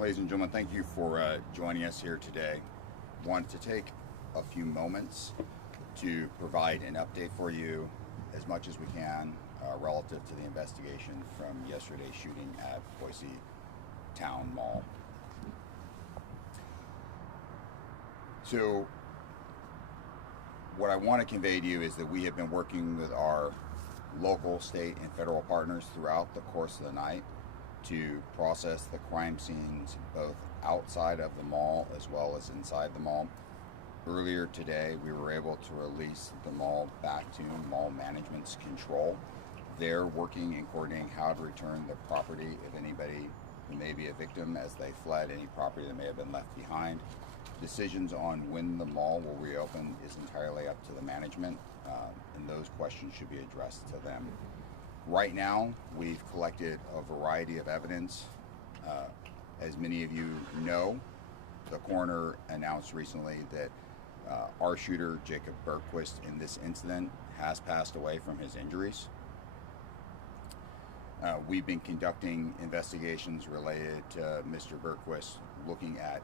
Ladies and gentlemen, thank you for joining us here today. Want to take a few moments to provide an update for you as much as we can relative to the investigation from yesterday's shooting at Boise Town Mall. So what I want to convey to you is that we have been working with our local, state, and federal partners throughout the course of the night to process the crime scenes both outside of the mall as well as inside the mall. Earlier today, we were able to release the mall back to mall management's control. They're working and coordinating how to return the property of anybody who may be a victim as they fled, any property that may have been left behind. Decisions on when the mall will reopen is entirely up to the management, and those questions should be addressed to them. Right now, we've collected a variety of evidence. As many of you know, the coroner announced recently that our shooter, Jacob Bergquist, in this incident has passed away from his injuries. We've been conducting investigations related to Mr. Bergquist, looking at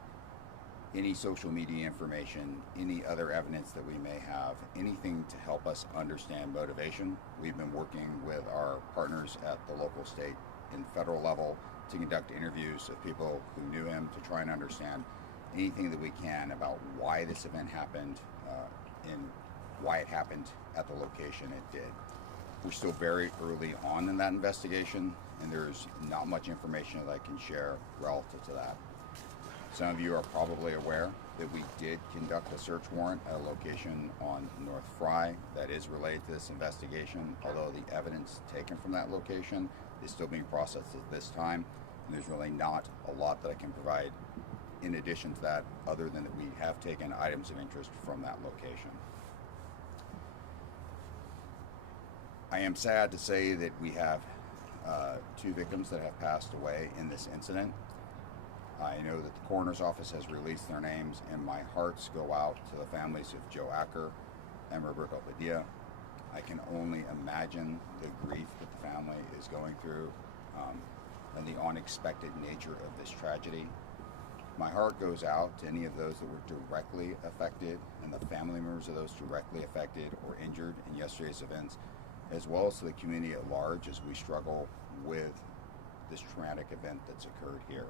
any social media information, any other evidence that we may have, anything to help us understand motivation. We've been working with our partners at the local, state, and federal level to conduct interviews of people who knew him to try and understand anything that we can about why this event happened and why it happened at the location it did. We're still very early on in that investigation, and there's not much information that I can share relative to that. Some of you are probably aware that we did conduct a search warrant at a location on North Fry that is related to this investigation, although the evidence taken from that location is still being processed at this time, and there's really not a lot that I can provide in addition to that, other than that we have taken items of interest from that location. I am sad to say that we have two victims that have passed away in this incident. I know that the coroner's office has released their names, and my hearts go out to the families of Joe Acker and Roberto Padilla. I can only imagine the grief that the family is going through and the unexpected nature of this tragedy. My heart goes out to any of those that were directly affected and the family members of those directly affected or injured in yesterday's events, as well as to the community at large as we struggle with this traumatic event that's occurred here.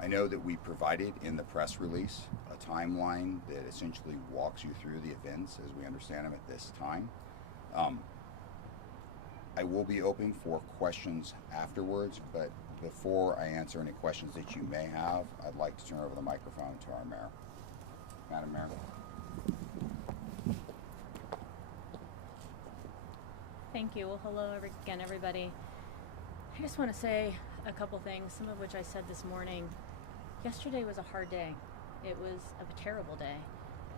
I know that we provided in the press release a timeline that essentially walks you through the events as we understand them at this time. I will be open for questions afterwards, but before I answer any questions that you may have, I'd like to turn over the microphone to our mayor. Madam Mayor. Thank you. Well, hello again, everybody. I just want to say a couple things, some of which I said this morning. Yesterday was a hard day. It was a terrible day.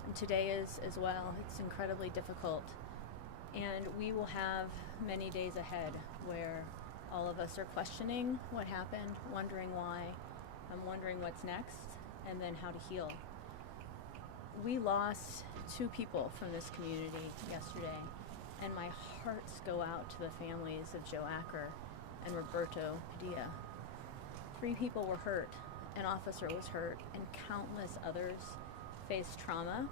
And today is as well. It's incredibly difficult. And we will have many days ahead where all of us are questioning what happened, wondering why, wondering what's next, and then how to heal. We lost two people from this community yesterday, and my hearts go out to the families of Joe Acker and Roberto Padilla. 3 people were hurt, an officer was hurt, and countless others faced trauma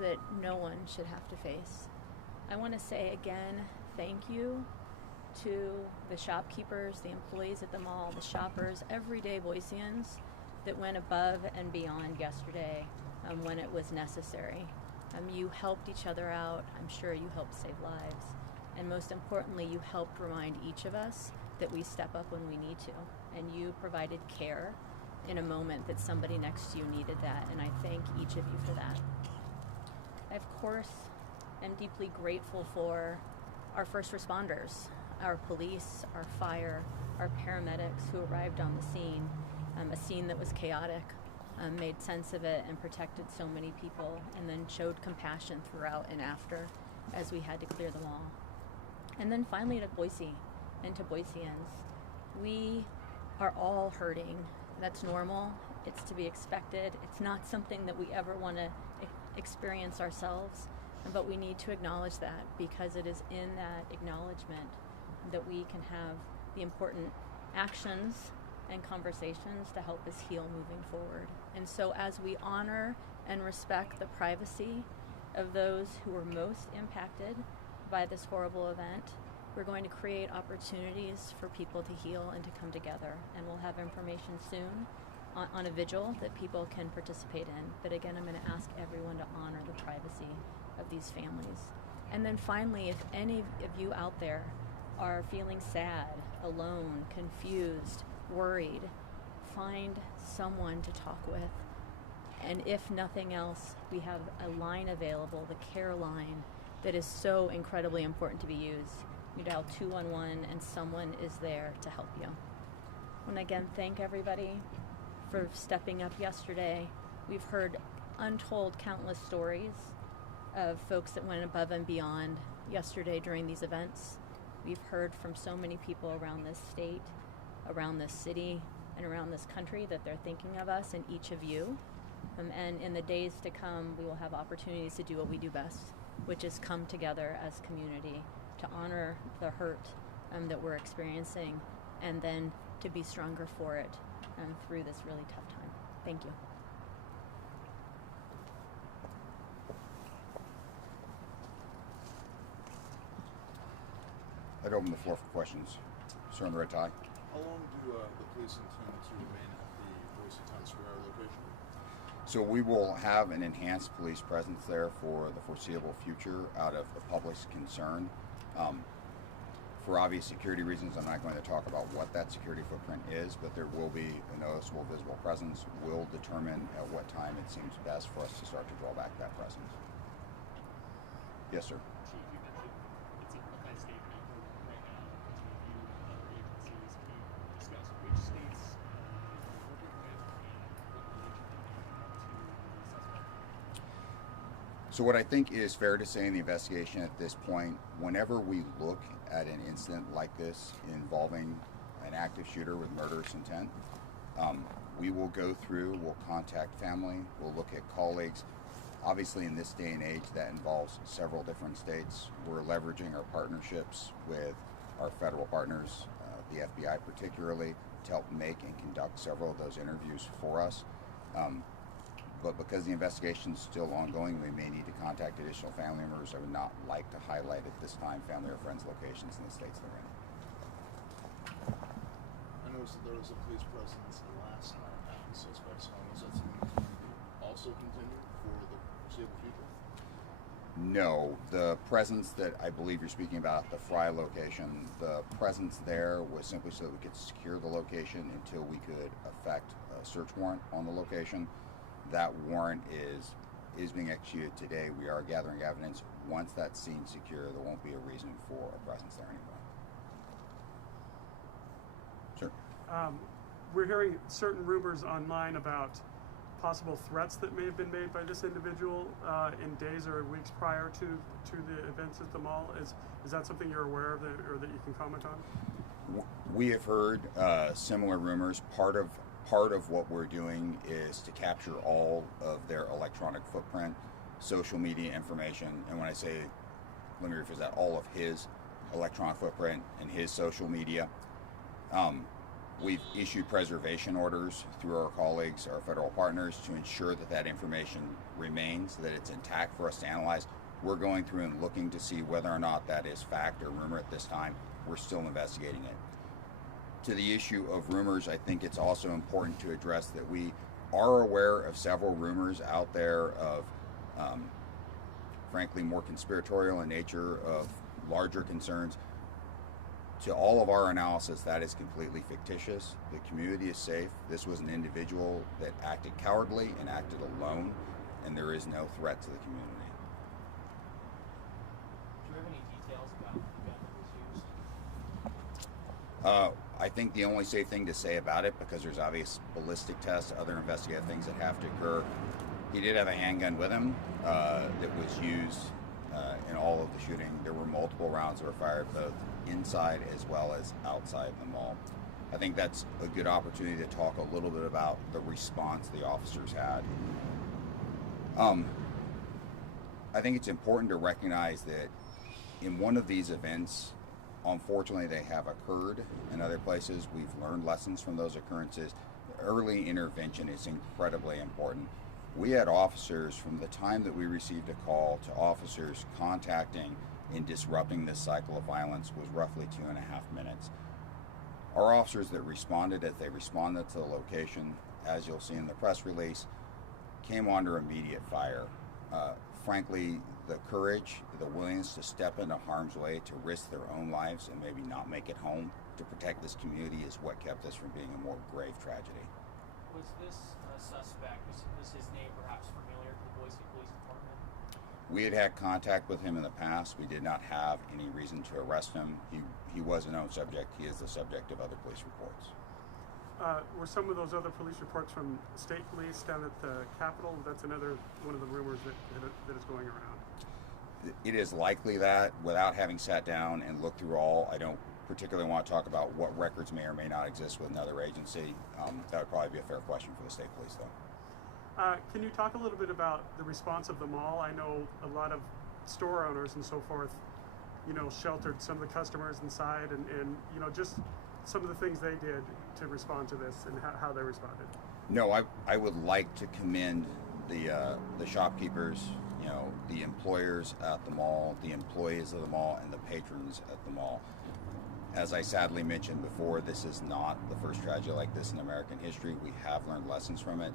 that no one should have to face. I want to say again, thank you to the shopkeepers, the employees at the mall, the shoppers, everyday Boiseans that went above and beyond yesterday when it was necessary. You helped each other out. I'm sure you helped save lives. And most importantly, you helped remind each of us that we step up when we need to. And you provided care in a moment that somebody next to you needed that. And I thank each of you for that. I, of course, am deeply grateful for our first responders, our police, our fire, our paramedics who arrived on the scene, a scene that was chaotic, made sense of it and protected so many people, and then showed compassion throughout and after as we had to clear the mall. And then finally to Boise and to Boiseans. We are all hurting. That's normal. It's to be expected. It's not something that we ever want to experience ourselves, but we need to acknowledge that, because it is in that acknowledgement that we can have the important actions and conversations to help us heal moving forward. And so as we honor and respect the privacy of those who were most impacted by this horrible event, we're going to create opportunities for people to heal and to come together. And we'll have information soon on a vigil that people can participate in. But again, I'm going to ask everyone to honor the privacy of these families. And then finally, if any of you out there are feeling sad, alone, confused, worried, find someone to talk with. And if nothing else, we have a line available, the care line, that is so incredibly important to be used. You dial 211 and someone is there to help you. And again, thank everybody for stepping up yesterday. We've heard untold countless stories of folks that went above and beyond yesterday during these events. We've heard from so many people around this state, around this city, and around this country that they're thinking of us and each of you. And in the days to come, we will have opportunities to do what we do best, which is come together as community to honor the hurt that we're experiencing, and then to be stronger for it through this really tough time. Thank you. I'd open the floor for questions. Sir in the red tie. How long do the police intend to remain at the Boise Town Square location? So we will have an enhanced police presence there for the foreseeable future out of the public's concern. For obvious security reasons, I'm not going to talk about what that security footprint is, but there will be a noticeable visible presence. We'll determine at what time it seems best for us to start to draw back that presence. Yes, sir. Chief, you mentioned it's a multi-state effort right now to review other agencies. Can you discuss which states you're working with and what relation they have to the suspect? So what I think is fair to say in the investigation at this point, whenever we look at an incident like this involving an active shooter with murderous intent, we will go through, we'll contact family, we'll look at colleagues. Obviously in this day and age that involves several different states. We're leveraging our partnerships with our federal partners, the FBI particularly, to help make and conduct several of those interviews for us. But because the investigation is still ongoing, we may need to contact additional family members. I would not like to highlight at this time family or friends' locations in the states they're in. I noticed that there was a police presence last night at the suspect's home. Is that something that's going to also continue for the foreseeable future? No, the presence that I believe you're speaking about, the Fry location, the presence there was simply so that we could secure the location until we could effect a search warrant on the location. That warrant is being executed today. We are gathering evidence. Once that's seen secure, there won't be a reason for a presence there anymore. Sure. We're hearing certain rumors online about possible threats that may have been made by this individual in days or weeks prior to the events at the mall. Is that something you're aware of or that you can comment on? We have heard similar rumors. Part of what we're doing is to capture all of their electronic footprint, social media information, and when I say, let me rephrase that, all of his electronic footprint and his social media. We've issued preservation orders through our colleagues, our federal partners, to ensure that that information remains, that it's intact for us to analyze. We're going through and looking to see whether or not that is fact or rumor at this time. We're still investigating it. To the issue of rumors, I think it's also important to address that we are aware of several rumors out there of, frankly, more conspiratorial in nature, of larger concerns. To all of our analysis, that is completely fictitious. The community is safe. This was an individual that acted cowardly and acted alone, and there is no threat to the community. Do you have any details about the gun that was used? I think the only safe thing to say about it, because there's obvious ballistic tests, other investigative things that have to occur, he did have a handgun with him that was used in all of the shooting. There were multiple rounds that were fired both inside as well as outside the mall. I think that's a good opportunity to talk a little bit about the response the officers had. I think it's important to recognize that in one of these events, Unfortunately, they have occurred in other places. We've learned lessons from those occurrences. Early intervention is incredibly important. We had officers from the time that we received a call to officers contacting and disrupting this cycle of violence was roughly 2.5 minutes. Our officers that responded, as they responded to the location, as you'll see in the press release, came under immediate fire. Frankly, the courage, the willingness to step into harm's way, to risk their own lives and maybe not make it home to protect this community is what kept us from being a more grave tragedy. Was this suspect, was his name perhaps familiar to the Boise Police Department? We had contact with him in the past. We did not have any reason to arrest him. He was a known subject. He is the subject of other police reports. Were some of those other police reports from state police down at the Capitol? That's another one of the rumors that is going around. It is likely that, without having sat down and looked through all, I don't particularly want to talk about what records may or may not exist with another agency. That would probably be a fair question for the state police, though. Can you talk a little bit about the response of the mall? I know a lot of store owners and so forth, sheltered some of the customers inside and just some of the things they did to respond to this and how they responded. No, I would like to commend the shopkeepers, the employers at the mall, the employees of the mall, and the patrons at the mall. As I sadly mentioned before, this is not the first tragedy like this in American history. We have learned lessons from it.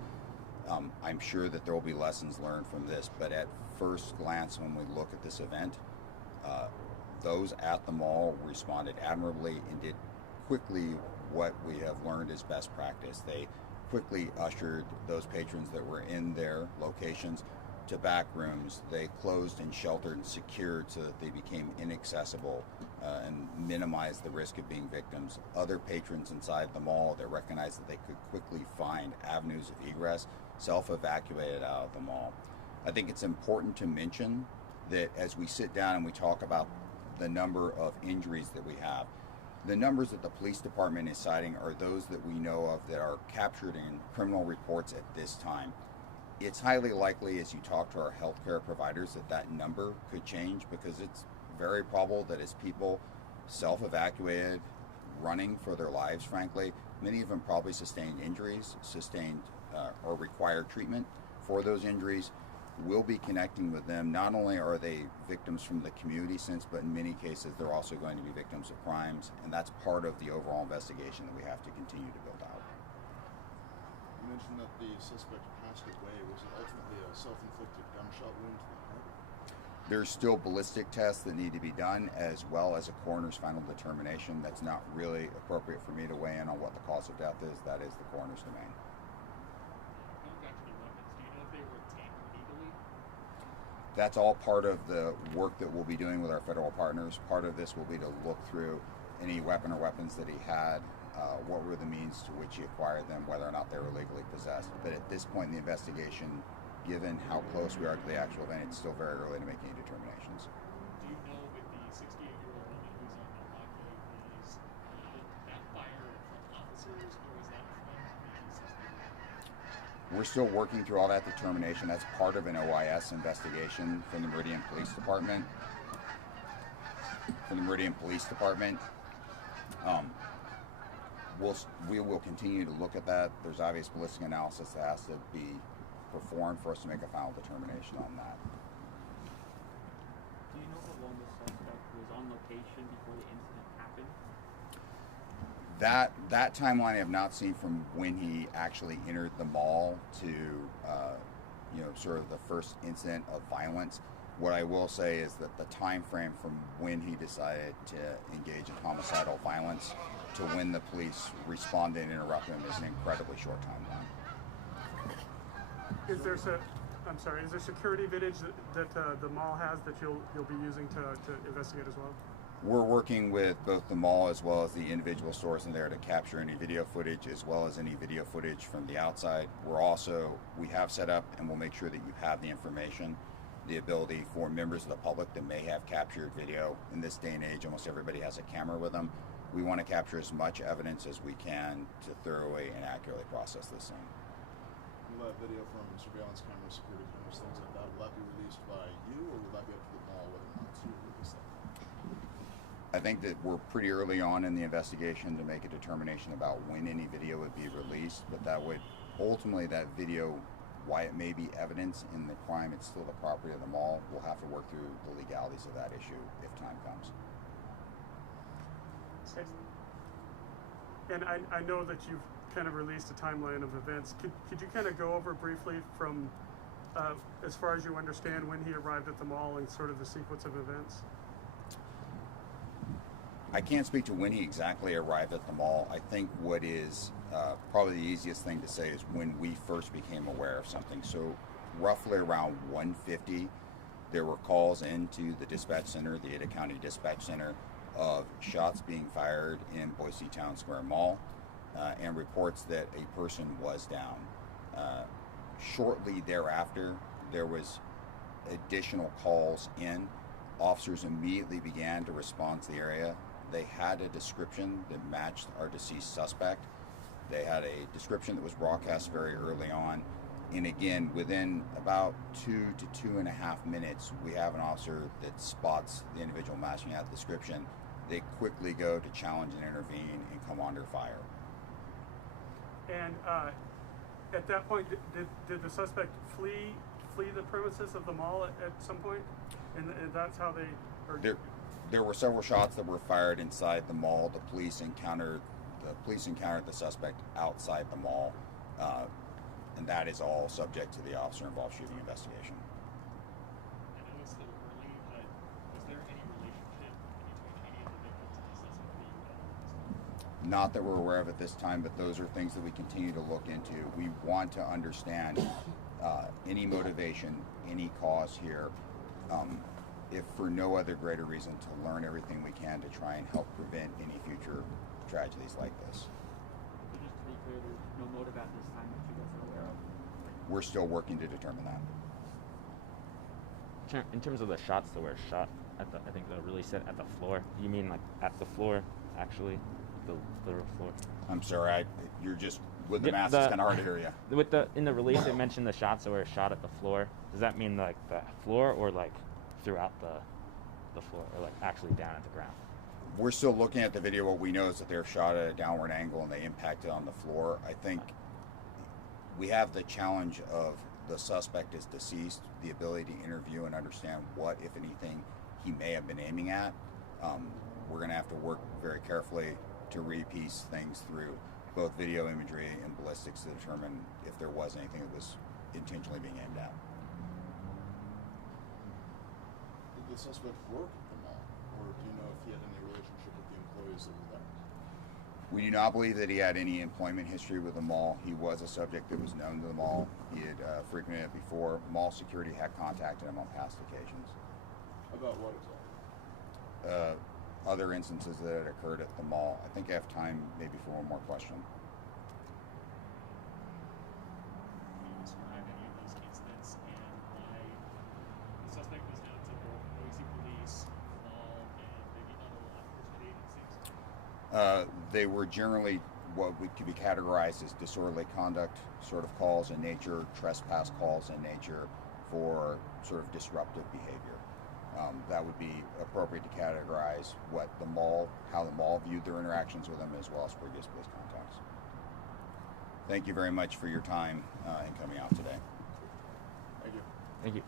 I'm sure that there will be lessons learned from this, but at first glance, when we look at this event, those at the mall responded admirably and did quickly what we have learned is best practice. They quickly ushered those patrons that were in their locations to back rooms. They closed and sheltered and secured so that they became inaccessible and minimized the risk of being victims. Other patrons inside the mall that recognized that they could quickly find avenues of egress self-evacuated out of the mall. I think it's important to mention that as we sit down and we talk about the number of injuries that we have, the numbers that the police department is citing are those that we know of that are captured in criminal reports at this time. It's highly likely, as you talk to our healthcare providers, that number could change, because it's very probable that as people self-evacuated, running for their lives, frankly, many of them probably sustained injuries, or required treatment for those injuries. We'll be connecting with them. Not only are they victims from the community sense, but in many cases they're also going to be victims of crimes, and that's part of the overall investigation that we have to continue to build out. You mentioned that the suspect passed away. Was it ultimately a self-inflicted gunshot wound to the head? There's still ballistic tests that need to be done, as well as a coroner's final determination. That's not really appropriate for me to weigh in on what the cause of death is. That is the coroner's domain. Going back to the weapons, do you know if they were obtained legally? That's all part of the work that we'll be doing with our federal partners. Part of this will be to look through any weapon or weapons that he had, what were the means to which he acquired them, whether or not they were legally possessed. But at this point in the investigation, given how close we are to the actual event, it's still very early to make any determinations. Do you know with the 68-year-old woman who's on the walkway, was that fire from officers, or was that from the suspect? We're still working through all that determination. That's part of an OIS investigation from the Meridian Police Department. We will continue to look at that. There's obvious ballistic analysis that has to be performed for us to make a final determination on that. Do you know how long the suspect was on location before the incident happened? That timeline I have not seen from when he actually entered the mall to sort of the first incident of violence. What I will say is that the time frame from when he decided to engage in homicidal violence to when the police responded and interrupted him is an incredibly short timeline. Is there security footage that the mall has that you'll be using to investigate as well? We're working with both the mall as well as the individual stores in there to capture any video footage as well as any video footage from the outside. We have set up, and we'll make sure that you have the information, the ability for members of the public that may have captured video. In this day and age, almost everybody has a camera with them. We want to capture as much evidence as we can to thoroughly and accurately process this thing. Will that video from surveillance cameras, security cameras, things like that, will that be released by you, or will that be up to the mall whether or not to release that? I think that we're pretty early on in the investigation to make a determination about when any video would be released, but that would ultimately, that video, why it may be evidence in the crime, it's still the property of the mall. We'll have to work through the legalities of that issue if time comes. And I know that you've kind of released a timeline of events. Could you kind of go over briefly from as far as you understand when he arrived at the mall and sort of the sequence of events? I can't speak to when he exactly arrived at the mall. I think what is probably the easiest thing to say is when we first became aware of something. So roughly around 1:50, there were calls into the dispatch center, the Ada County Dispatch Center, of shots being fired in Boise Town Square Mall, and reports that a person was down. Shortly thereafter, there was additional calls in. Officers immediately began to respond to the area. They had a description that matched our deceased suspect. They had a description that was broadcast very early on. And again, within about 2 to 2.5 minutes, we have an officer that spots the individual matching that description. They quickly go to challenge and intervene and come under fire. And at that point, did the suspect flee the premises of the mall at some point? And that's how they... There were several shots that were fired inside the mall. The police encountered the suspect outside the mall, and that is all subject to the officer-involved shooting investigation. I know it's still early, but was there any relationship between any of the victims and the suspect that you know of? Not that we're aware of at this time, but those are things that we continue to look into. We want to understand any motivation, any cause here, if for no other greater reason, to learn everything we can to try and help prevent any future tragedies like this. So just to be clear, there's no motive at this time that you guys are aware of? We're still working to determine that. In terms of the shots that were shot at the, I think the release said at the floor. You mean like at the floor, actually, the literal floor? I'm sorry, you're just with the mask. It's kind of hard to hear you. With the in the release, it mentioned the shots that were shot at the floor. Does that mean like the floor or like throughout the floor, or like actually down at the ground? We're still looking at the video. What we know is that they're shot at a downward angle and they impacted on the floor. I think we have the challenge of the suspect is deceased, the ability to interview and understand what, if anything, he may have been aiming at. We're going to have to work very carefully to repiece things through both video imagery and ballistics to determine if there was anything that was intentionally being aimed at. Did the suspect work at the mall, or do you know if he had any relationship with the employees that were there? We do not believe that he had any employment history with the mall. He was a subject that was known to the mall. He had frequented it before. Mall security had contacted him on past occasions. About what exactly? Other instances that had occurred at the mall. I think I have time maybe for one more question. Can you describe any of those incidents and why the suspect was known to both Boise police, the mall, and maybe other law enforcement agencies? They were generally what could be categorized as disorderly conduct sort of calls in nature, trespass calls in nature for sort of disruptive behavior. That would be appropriate to categorize what the mall, how the mall viewed their interactions with them, as well as previous police contacts. Thank you very much for your time in coming out today. Thank you. Thank you.